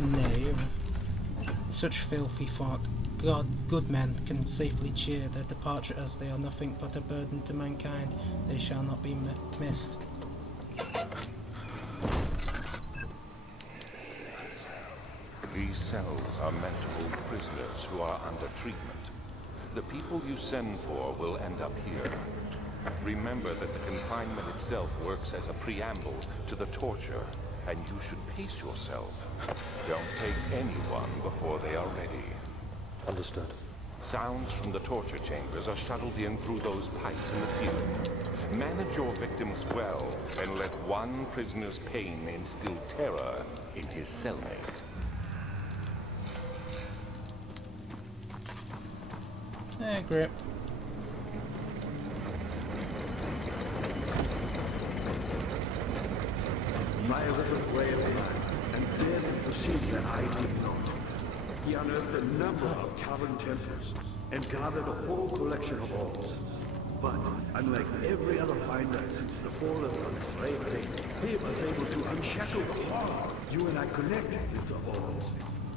Nay, such filthy folk, good men can safely cheer their departure, as they are nothing but a burden to mankind. They shall not be missed. These cells are meant to hold prisoners who are under treatment. The people you send for will end up here. Remember that the confinement itself works as a preamble to the torture, and you should pace yourself. Don't take anyone before they are ready. Understood. Sounds from the torture chambers are shuttled in through those pipes in the ceiling. Manage your victims well, and let one prisoner's pain instill terror in his cellmate. Hey, Grip. Fire was a way of life, and dared to proceed that I did not. He unearthed a number of cavern temples, and gathered a whole collection of orbs. But, unlike every other finder since the fall of the slave trade, he was able to unshackle the horror you and I connect with the orbs.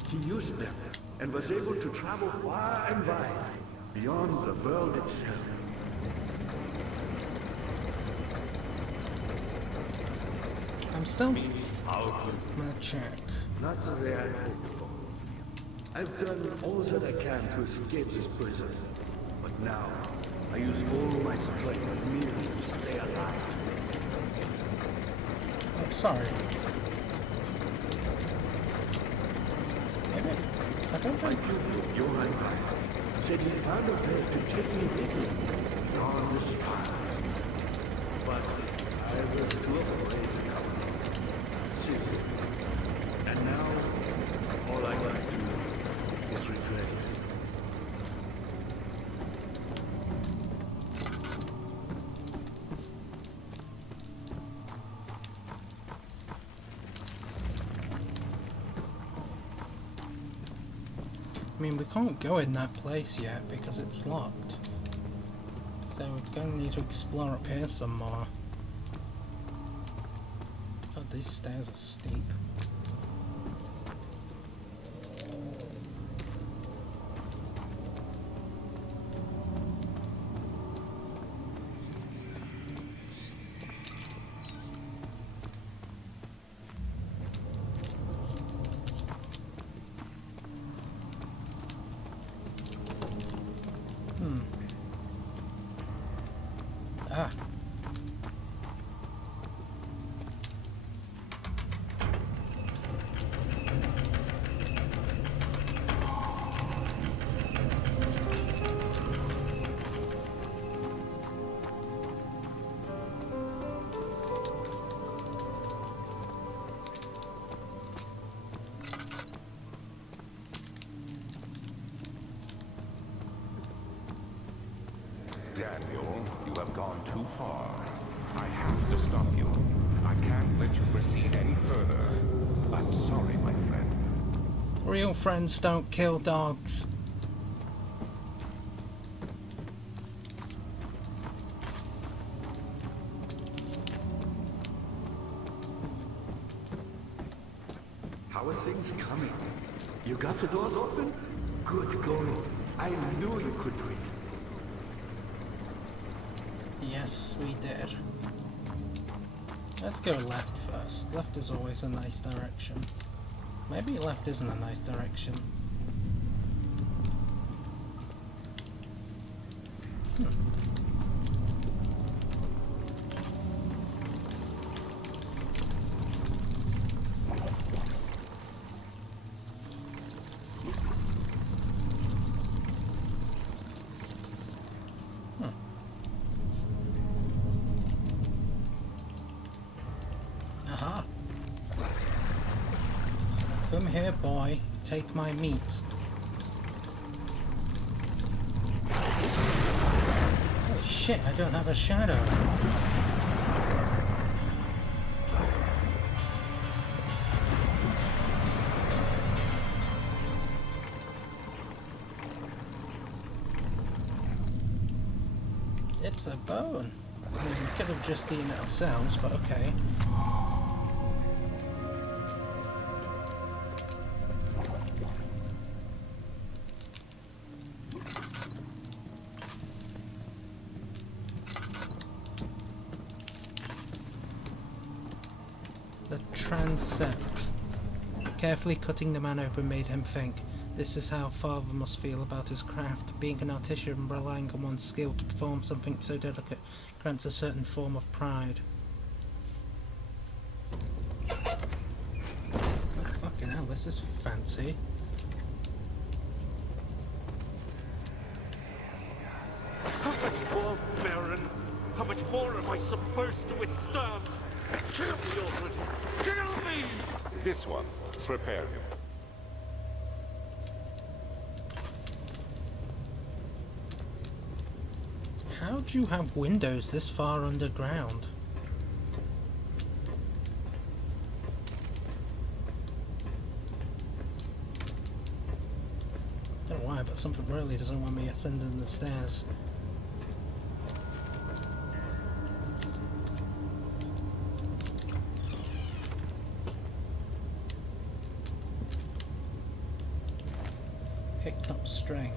He used them, and was able to travel far and wide, beyond the world itself. I'm still gonna check. Not the way I hoped for. I've done all that I can to escape this prison. But now, I use all my strength merely to stay alive. Oh, sorry. Maybe. I don't My think. pupil, Johann Weyer, said he found a way to take me with him beyond the stars. But I was too afraid to come. See, and now, all I can do is regret it. I mean, we can't go in that place yet because it's locked. So we're going to need to explore up here some more. Oh, these stairs are steep. Ah. Daniel, you have gone too far. I have to stop you. I can't let you proceed any further. I'm sorry, my friend. Real friends don't kill dogs. How are things coming? You got the doors open? Good going. I knew you could do it. Yes, we did. Let's go left first. Left is always a nice direction. Maybe left isn't a nice direction. Aha. Come here, boy. Take my meat. Oh shit, I don't have a shadow. It's a bone. I mean, we could have just eaten it ourselves, but okay. Transept. Carefully cutting the man open made him think. This is how father must feel about his craft. Being an artisan and relying on one's skill to perform something so delicate grants a certain form of pride. Oh, fucking hell, this is fancy. How much more, Baron? How much more am I supposed to withstand? Kill me already! Kill me! This one. Prepare him. How do you have windows this far underground? Don't know why, but something really doesn't want me ascending the stairs. Picked up string.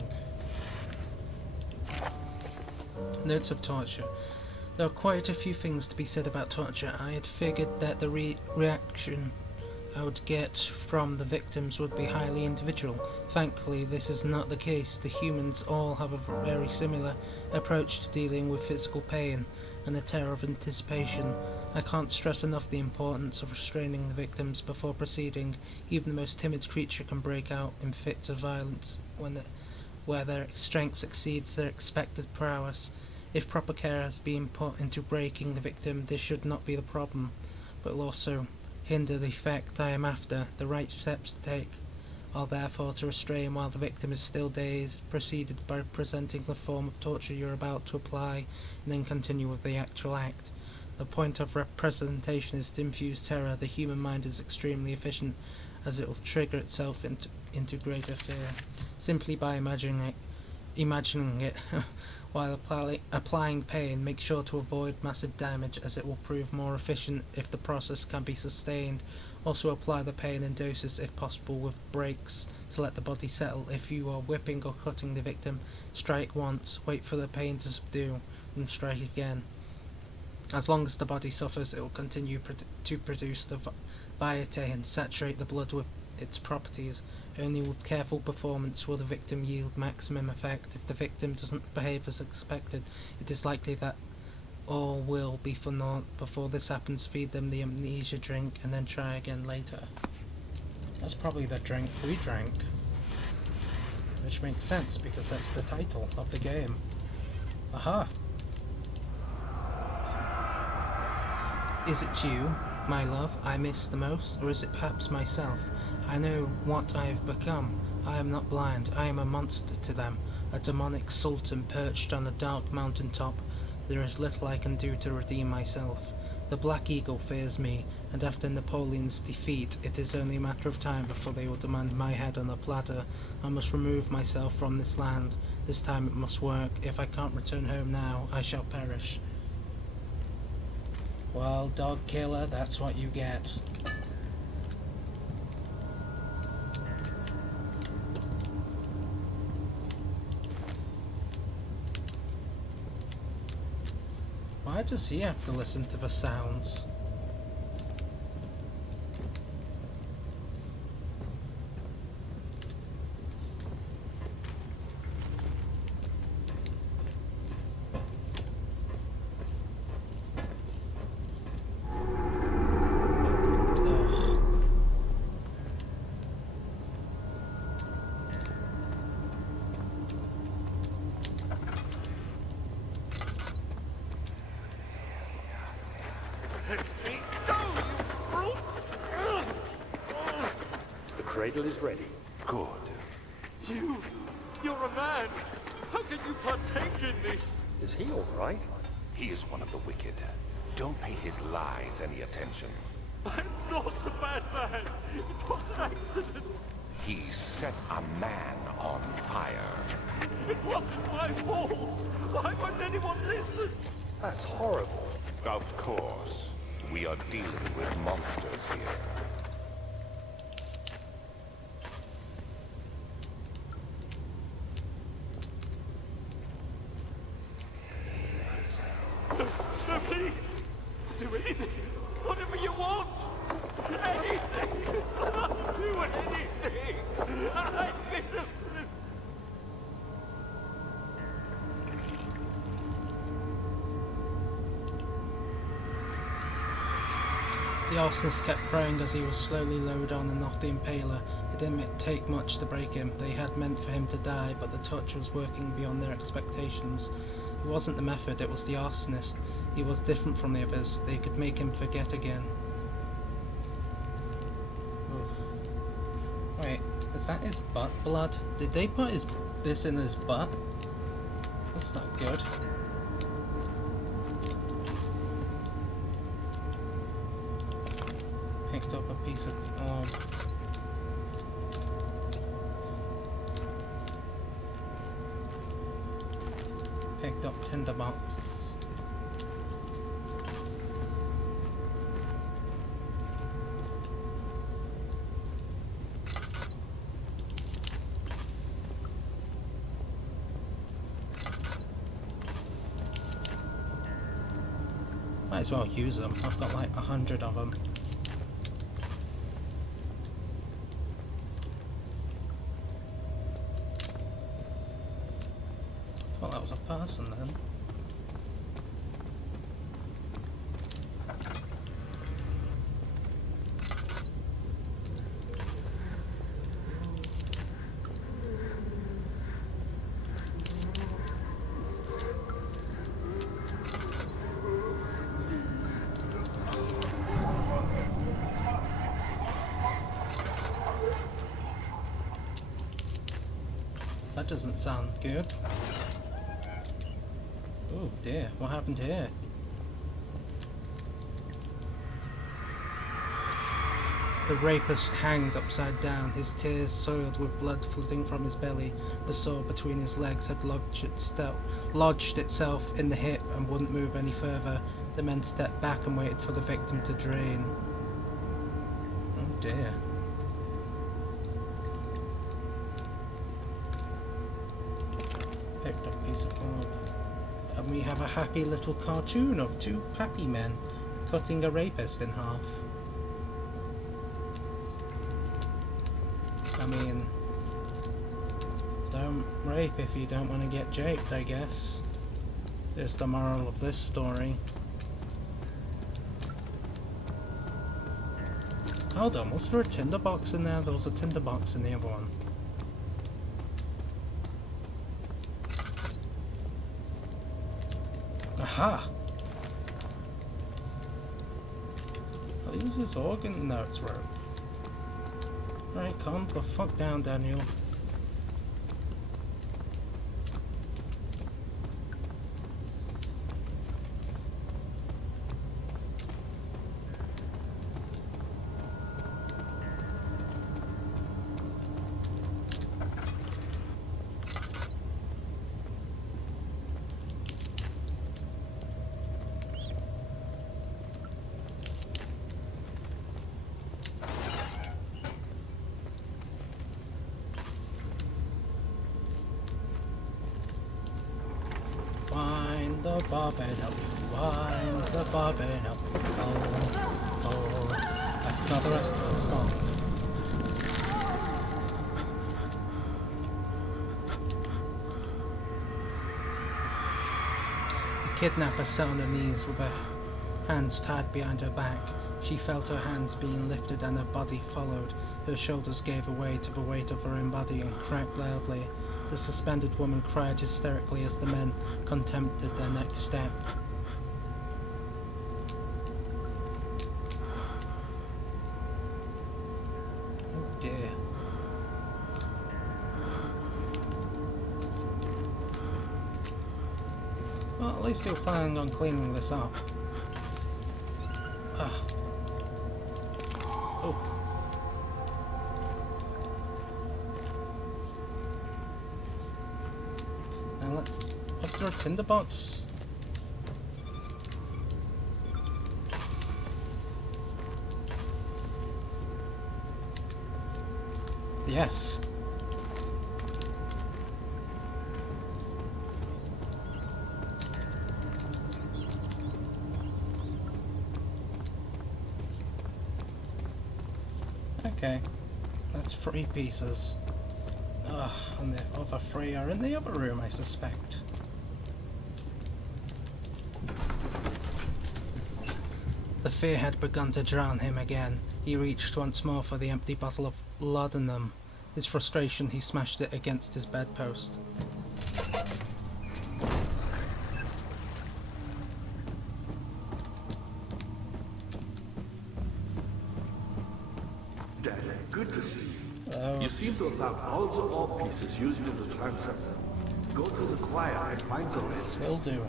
Notes of torture. There are quite a few things to be said about torture. I had figured that the reaction I would get from the victims would be highly individual. Thankfully, this is not the case. The humans all have a very similar approach to dealing with physical pain and the terror of anticipation. I can't stress enough the importance of restraining the victims before proceeding. Even the most timid creature can break out in fits of violence where their strength exceeds their expected prowess. If proper care has been put into breaking the victim, this should not be the problem, but will also hinder the effect I am after. The right steps to take are therefore to restrain while the victim is still dazed, preceded by presenting the form of torture you're about to apply, and then continue with the actual act. The point of representation is to infuse terror. The human mind is extremely efficient, as it will trigger itself into greater fear. Simply by imagining it while applying pain, make sure to avoid massive damage, as it will prove more efficient if the process can be sustained. Also apply the pain in doses if possible, with breaks to let the body settle. If you are whipping or cutting the victim, strike once, wait for the pain to subdue, and strike again. As long as the body suffers, it will continue to produce the vitae and saturate the blood with its properties. Only with careful performance will the victim yield maximum effect. If the victim doesn't behave as expected, it is likely that all will be for naught. Before this happens, feed them the amnesia drink and then try again later. That's probably the drink we drank. Which makes sense, because that's the title of the game. Aha! Is it you, my love, I miss the most, or is it perhaps myself? I know what I have become. I am not blind. I am a monster to them, a demonic sultan perched on a dark mountain top. There is little I can do to redeem myself. The Black Eagle fears me, and after Napoleon's defeat, it is only a matter of time before they will demand my head on a platter. I must remove myself from this land. This time it must work. If I can't return home now, I shall perish. Well, dog killer, that's what you get. Why does he have to listen to the sounds? The cradle is ready. Good. You're a man! How can you partake in this? Is he all right? He is one of the wicked. Don't pay his lies any attention. I'm not a bad man! It was an accident! He set a man on fire. It wasn't my fault! Why wouldn't anyone listen? That's horrible. Of course. We are dealing with monsters here. No, please! Do anything! Whatever you want! The arsonist kept praying as he was slowly lowered on and off the impaler. It didn't take much to break him. They had meant for him to die, but the touch was working beyond their expectations. It wasn't the method, it was the arsonist. He was different from the others. They could make him forget again. Oof. Wait, is that his butt blood? Did they put this in his butt? That's not good. Picked up a piece of picked up tinderbox. Might as well use them. I've got like 100 of them. Thought that was a person then. That doesn't sound good. Oh dear, what happened here? The rapist hanged upside down, his tears soiled with blood flooding from his belly. The sword between his legs had lodged itself in the hip and wouldn't move any further. The men stepped back and waited for the victim to drain. Oh dear. Picked up a piece of board. And we have a happy little cartoon of two happy men cutting a rapist in half. I mean, don't rape if you don't want to get japed, I guess. Is the moral of this story. Hold on, was there a tinderbox in there? There was a tinderbox in the other one. Aha! I'll use this organ. No, it's rope. Right, calm the fuck down, Daniel. Wind the bobbin up, wind the bobbin up, oh, oh. That's not the rest of the song. The kidnapper sat on her knees with her hands tied behind her back. She felt her hands being lifted and her body followed. Her shoulders gave way to the weight of her own body and cracked loudly. The suspended woman cried hysterically as the men contemplated their next step. Oh dear. Well, at least they were planning on cleaning this up. Oh. Now was there a tinderbox? Yes. Okay, that's 3 pieces. And the other 3 are in the other room, I suspect. The fear had begun to drown him again. He reached once more for the empty bottle of laudanum. His frustration, he smashed it against his bedpost. Dad, good to see you. Oh, You seem to have found all the orb pieces used in the transfer. Go to the choir and find the rest. will do.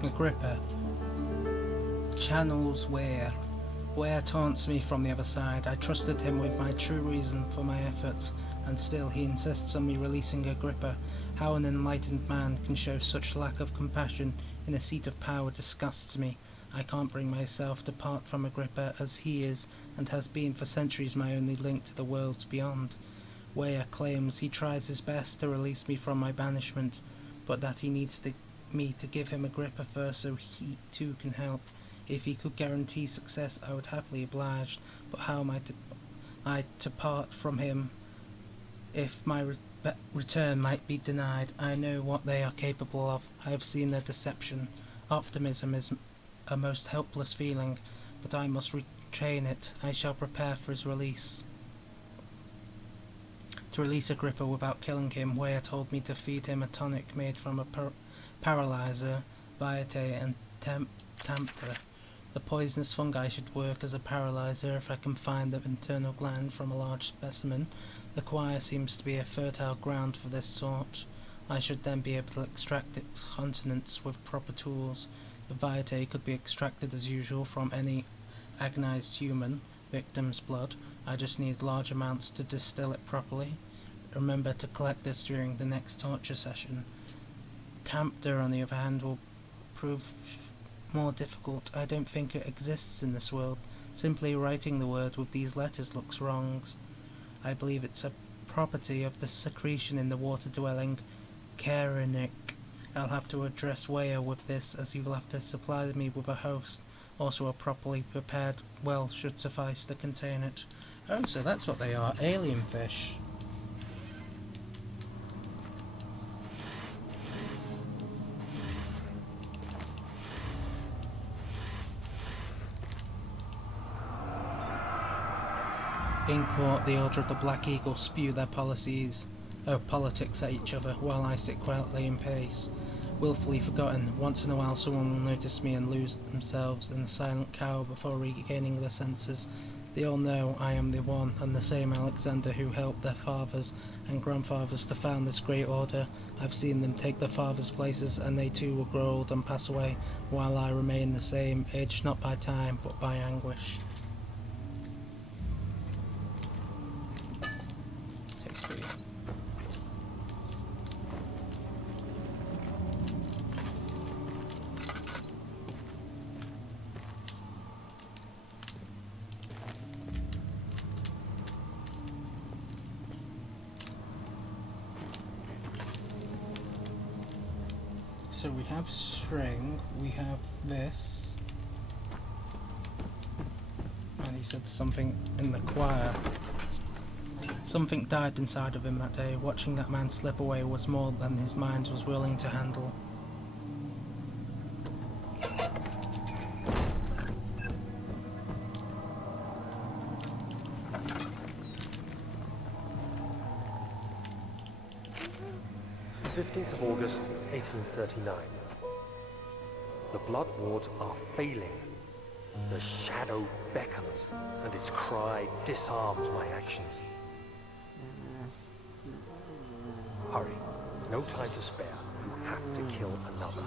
Agrippa. Channels Ware. Ware taunts me from the other side. I trusted him with my true reason for my efforts, and still he insists on me releasing Agrippa. How an enlightened man can show such lack of compassion in a seat of power disgusts me. I can't bring myself to part from Agrippa, as he is, and has been for centuries, my only link to the worlds beyond. Ware claims he tries his best to release me from my banishment, but that he needs me to give him Agrippa first so he too can help. If he could guarantee success, I would happily oblige, but how am I to part from him if my return might be denied? I know what they are capable of. I have seen their deception. Optimism is a most helpless feeling, but I must retain it. I shall prepare for his release. To release Agrippa without killing him, Ware told me to feed him a tonic made from a paralyzer, vitae and tempter. The poisonous fungi should work as a paralyzer if I can find the internal gland from a large specimen. The choir seems to be a fertile ground for this sort. I should then be able to extract its contents with proper tools. The vitae could be extracted as usual from any agonized human victim's blood. I just need large amounts to distill it properly. Remember to collect this during the next torture session. Tempter, on the other hand, will prove more difficult. I don't think it exists in this world. Simply writing the word with these letters looks wrong. I believe it's a property of the secretion in the water-dwelling Carinic. I'll have to address Ware with this, as he will have to supply me with a host. Also a properly prepared well should suffice to contain it. Oh, so that's what they are, alien fish. In court, the Order of the Black Eagle spew their politics at each other, while I sit quietly in pace, willfully forgotten. Once in a while someone will notice me and lose themselves in a silent cower before regaining their senses. They all know I am the one and the same Alexander who helped their fathers and grandfathers to found this great order. I've seen them take their fathers' places, and they too will grow old and pass away, while I remain the same, aged not by time, but by anguish. Takes 3. So we have string, we have this, and he said something in the choir. Something died inside of him that day. Watching that man slip away was more than his mind was willing to handle. "15th of August, 1839. The blood wards are failing. The shadow beckons, and its cry disarms my actions. Hurry. No time to spare. You have to kill another.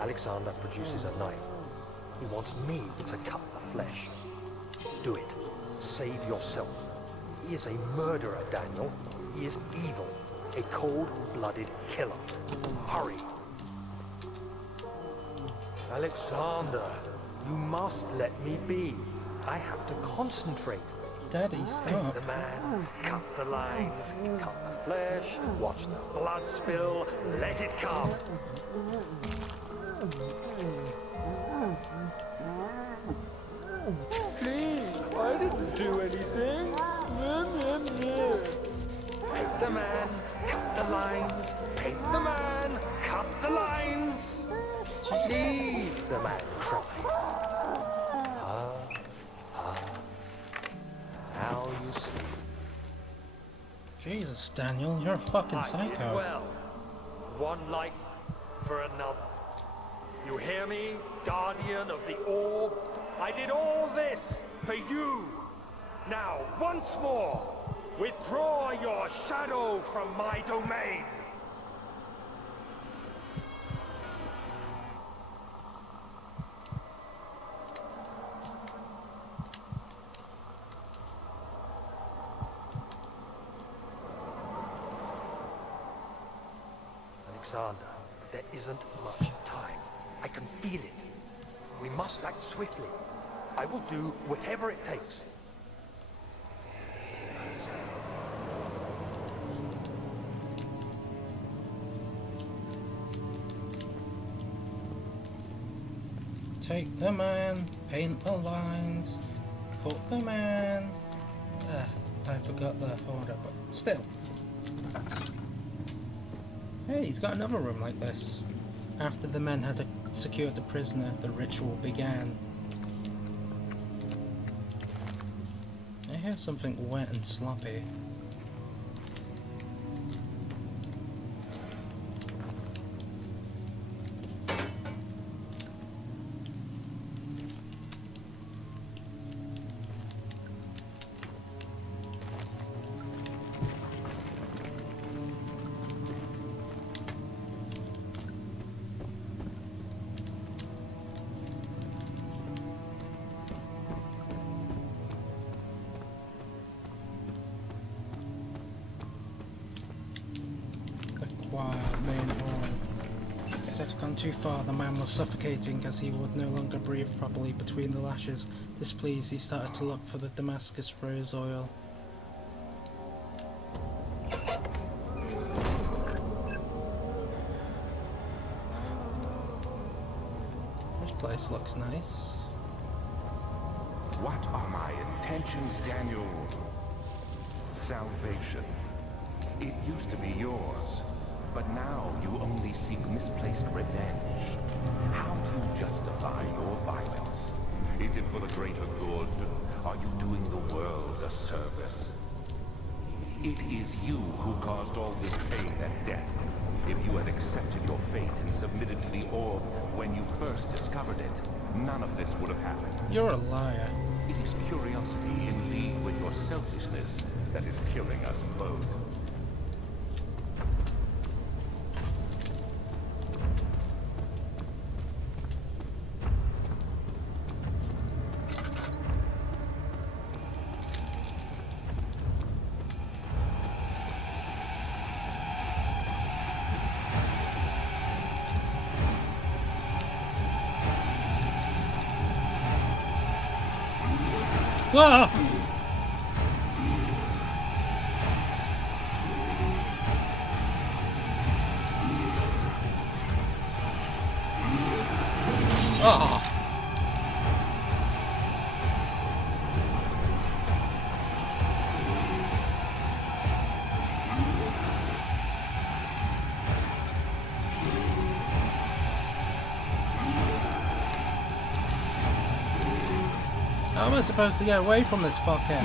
Alexander produces a knife. He wants me to cut the flesh. Do it. Save yourself. He is a murderer, Daniel. He is evil. A cold-blooded killer. Hurry. Alexander, you must let me be. I have to concentrate. Daddy, Paint stop. the man, cut the lines, cut the flesh, watch the blood spill, let it come. Please, I didn't do anything. Paint the man, cut the lines, paint the man, cut the lines. Leave the man cries. Now you see. Jesus, Daniel, you're a fucking I did psycho. well. One life for another. You hear me, guardian of the orb? I did all this for you. Now, once more, withdraw your shadow from my domain. Alexander, there isn't much time. I can feel it. We must act swiftly. I will do whatever it takes. Take the man, paint the lines, cut the man. I forgot the order, but still. Hey, he's got another room like this. After the men had secured the prisoner, the ritual began. I hear something wet and sloppy. Main hall. It had gone too far. The man was suffocating as he would no longer breathe properly between the lashes. Displeased, he started to look for the Damascus rose oil. This place looks nice. What are my intentions, Daniel? Salvation. It used to be yours, but now you only seek misplaced revenge. How do you justify your violence? Is it for the greater good? Are you doing the world a service? It is you who caused all this pain and death. If you had accepted your fate and submitted to the orb when you first discovered it, none of this would have happened. You're a liar. It is curiosity in league with your selfishness that is killing us both. Ah! Ah! How am I supposed to get away from this fuckhead?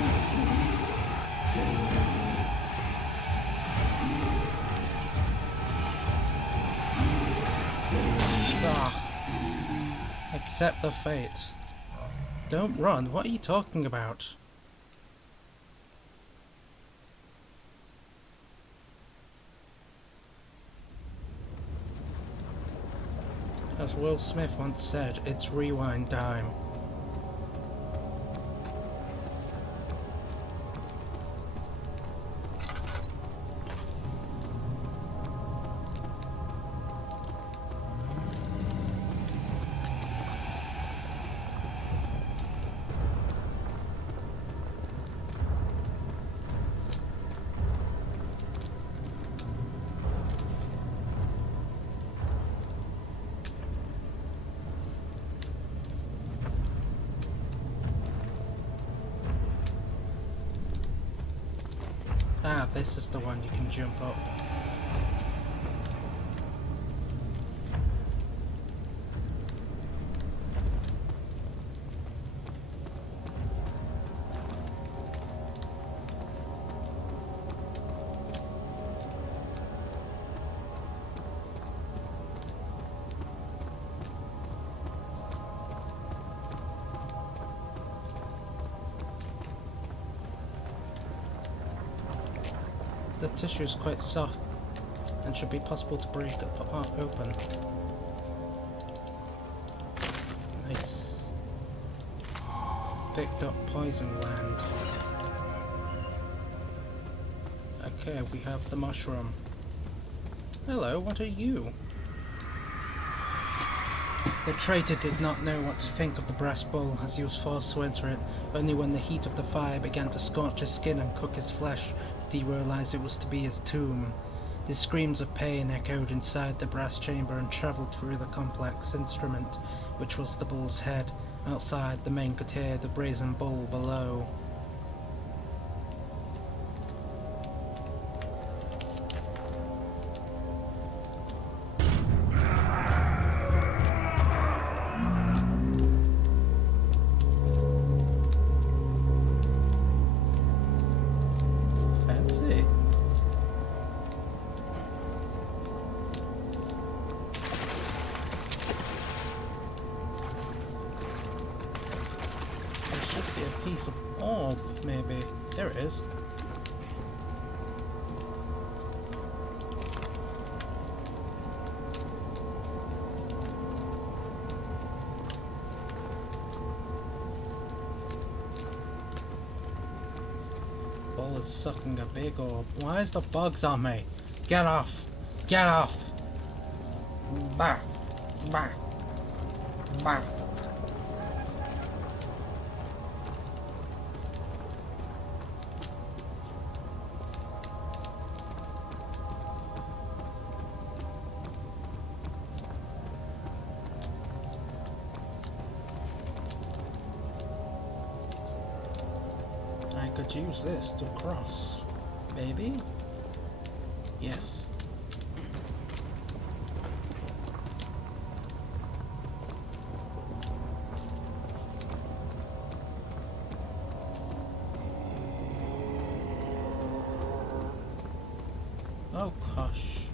Ah. Accept the fate. Don't run, what are you talking about? As Will Smith once said, it's rewind time. Ah, this is the one you can jump up. The tissue is quite soft and should be possible to break open. Nice. Picked up poison gland. Okay, we have the mushroom. Hello, what are you? The traitor did not know what to think of the brass bowl as he was forced to enter it. Only when the heat of the fire began to scorch his skin and cook his flesh did he realize it was to be his tomb. His screams of pain echoed inside the brass chamber and travelled through the complex instrument, which was the bull's head. Outside, the men could hear the brazen bull below. Fancy. There should be a piece of orb, maybe. There it is. Ball is sucking a big orb. Why is the bugs on me? Get off! Get off! Bah! Bah! Bah! I could use this to cross. Maybe? Yes. Oh gosh.